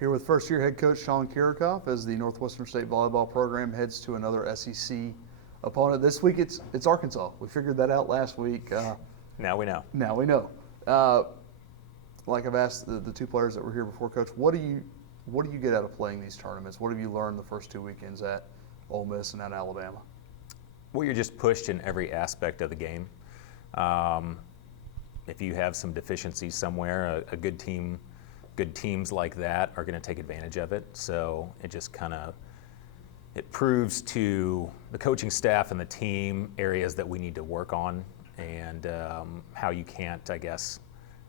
Here with first-year head coach Sean Kiracofe as the Northwestern State volleyball program heads to another SEC opponent. This week it's Arkansas. We figured that out last week. Now we know. Now we know. Like I've asked the two players that were here before, Coach, what do you get out of playing these tournaments? What have you learned the first two weekends at Ole Miss and at Alabama? Well, you're just pushed in every aspect of the game. If you have some deficiencies somewhere, a good teams like that are going to take advantage of it. So it just it proves to the coaching staff and the team areas that we need to work on, and how you can't, I guess,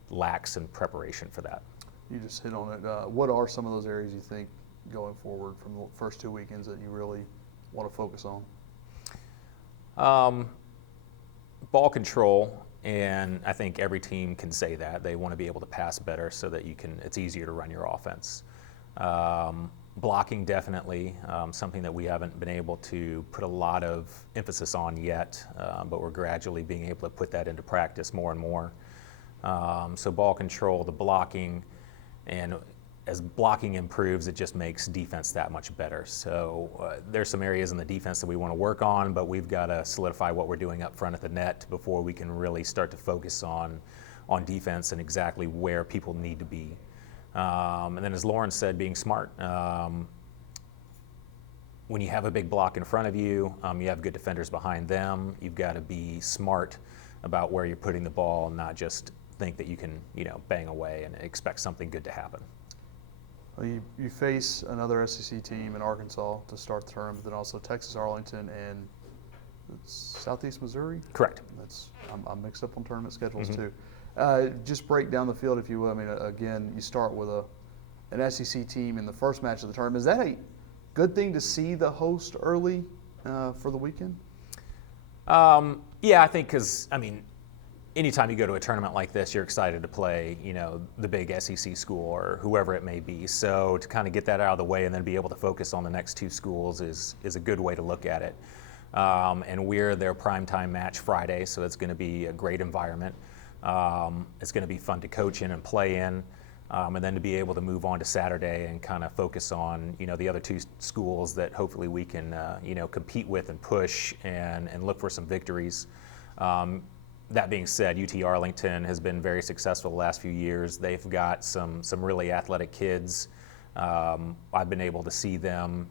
lax in preparation for that. You just hit on it. What are some of those areas you think going forward from the first two weekends that you really want to focus on? Ball control, and I think every team can say that. They want to be able to pass better so that it's easier to run your offense. Blocking, definitely, something that we haven't been able to put a lot of emphasis on yet, but we're gradually being able to put that into practice more and more. So ball control, the blocking, and as blocking improves, it just makes defense that much better. So there's some areas in the defense that we want to work on, but we've got to solidify what we're doing up front at the net before we can really start to focus on defense and exactly where people need to be. And then, as Lauren said, being smart. When you have a big block in front of you, you have good defenders behind them. You've got to be smart about where you're putting the ball and not just think that you can, bang away and expect something good to happen. Well, you face another SEC team in Arkansas to start the tournament, then also Texas, Arlington, and Southeast Missouri? Correct. I'm mixed up on tournament schedules too. Just break down the field, if you will. I mean, again, you start with an SEC team in the first match of the tournament. Is that a good thing to see the host early for the weekend? Yeah, I think because, anytime you go to a tournament like this, you're excited to play, the big SEC school or whoever it may be. So to kind of get that out of the way and then be able to focus on the next two schools is a good way to look at it. And we're their primetime match Friday, so it's going to be a great environment. It's going to be fun to coach in and play in, and then to be able to move on to Saturday and kind of focus on, the other two schools that hopefully we can, compete with and push and look for some victories. That being said, UT Arlington has been very successful the last few years. They've got some really athletic kids. I've been able to see them,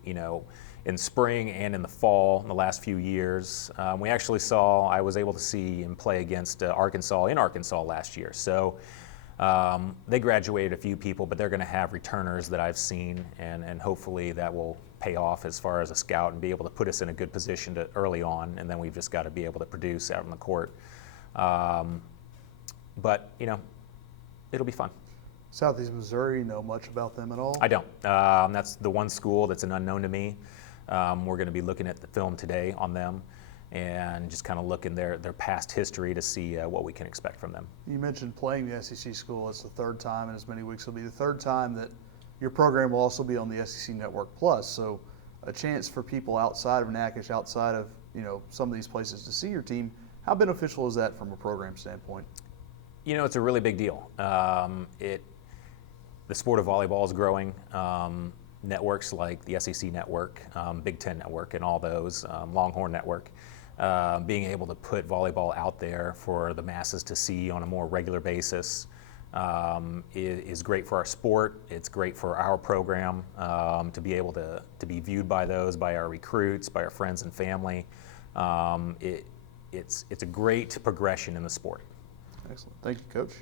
in spring and in the fall in the last few years. I was able to see him play against Arkansas in Arkansas last year. So they graduated a few people, but they're going to have returners that I've seen, and hopefully that will pay off as far as a scout and be able to put us in a good position early on, and then we've just got to be able to produce out on the court. But, it'll be fun. Southeast Missouri, know much about them at all? I don't. That's the one school that's an unknown to me. We're going to be looking at the film today on them and just kind of look in their past history to see what we can expect from them. You mentioned playing the SEC school. It's the third time in as many weeks. It'll be the third time that your program will also be on the SEC Network Plus. So a chance for people outside of Natchitoches, outside of some of these places to see your team. How beneficial is that from a program standpoint? It's a really big deal. The sport of volleyball is growing. Networks like the SEC Network, Big Ten Network, and all those, Longhorn Network, being able to put volleyball out there for the masses to see on a more regular basis is great for our sport. It's great for our program to be able to be viewed by our recruits, by our friends and family. It's a great progression in the sport. Excellent. Thank you, Coach.